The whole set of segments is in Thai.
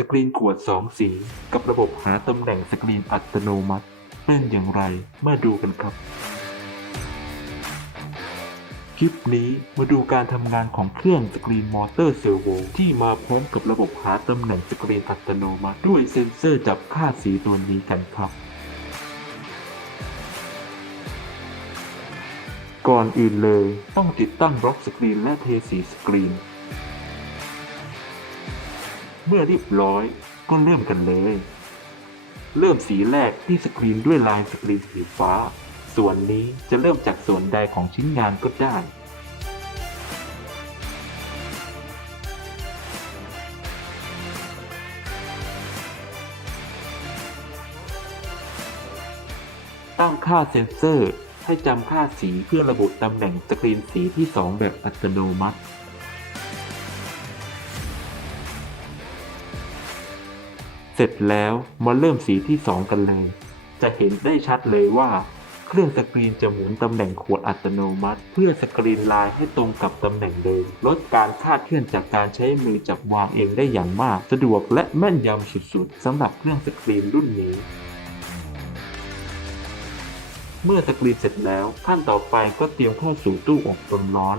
สกรีนขวดสองสี กับระบบหาตำแหน่งสกรีนอัตโนมัติเป็นอย่างไรมาดูกันครับ คลิปนี้มาดูการทำงานของเครื่องสกรีนมอเตอร์เซอร์โวที่มาพร้อมกับระบบหาตำแหน่งสกรีนอัตโนมัติด้วยเซ็นเซอร์จับค่าสีตัวนี้กันครับ ก่อนอื่นเลยต้องติดตั้งบล็อกสกรีนและเทสีสกรีน เมื่อเรียบร้อยก็เริ่มกันเลย เริ่มสีแรกที่สกรีนด้วยลายสกรีนสีฟ้า ส่วนนี้จะเริ่มจากส่วนใดของชิ้นงานก็ได้ตั้งค่าเซ็นเซอร์ ให้จำค่าสีเพื่อระบุตำแหน่งสกรีนสีที่ 2 แบบอัตโนมัติ เสร็จแล้วมาเริ่มสีที่ 2 กันเลย จะเห็นได้ชัดเลยว่า เครื่องสกรีนจะหมุนตำแหน่งขวดอัตโนมัติ เพื่อสกรีนลายให้ตรงกับตำแหน่งเดิมลดการคาดเคลื่อนจากการใช้มือจับวางเองได้อย่างมาก สะดวกและแม่นยำสุดๆสำหรับเครื่องสกรีนรุ่นนี้เมื่อสกรีนเสร็จแล้วขั้นต่อไปก็เตรียมเข้าสู่ตู้อบลมร้อน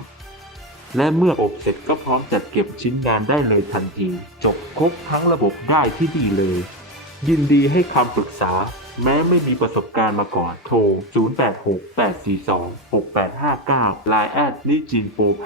และเมื่ออบเสร็จก็พร้อมจัดเก็บชิ้นงานได้เลยทันที จบครบทั้งระบบได้ที่ดีเลย ยินดีให้คำปรึกษา แม้ไม่มีประสบการณ์มาก่อนโทร 0868426859 Line แอดนิจินโปรแพ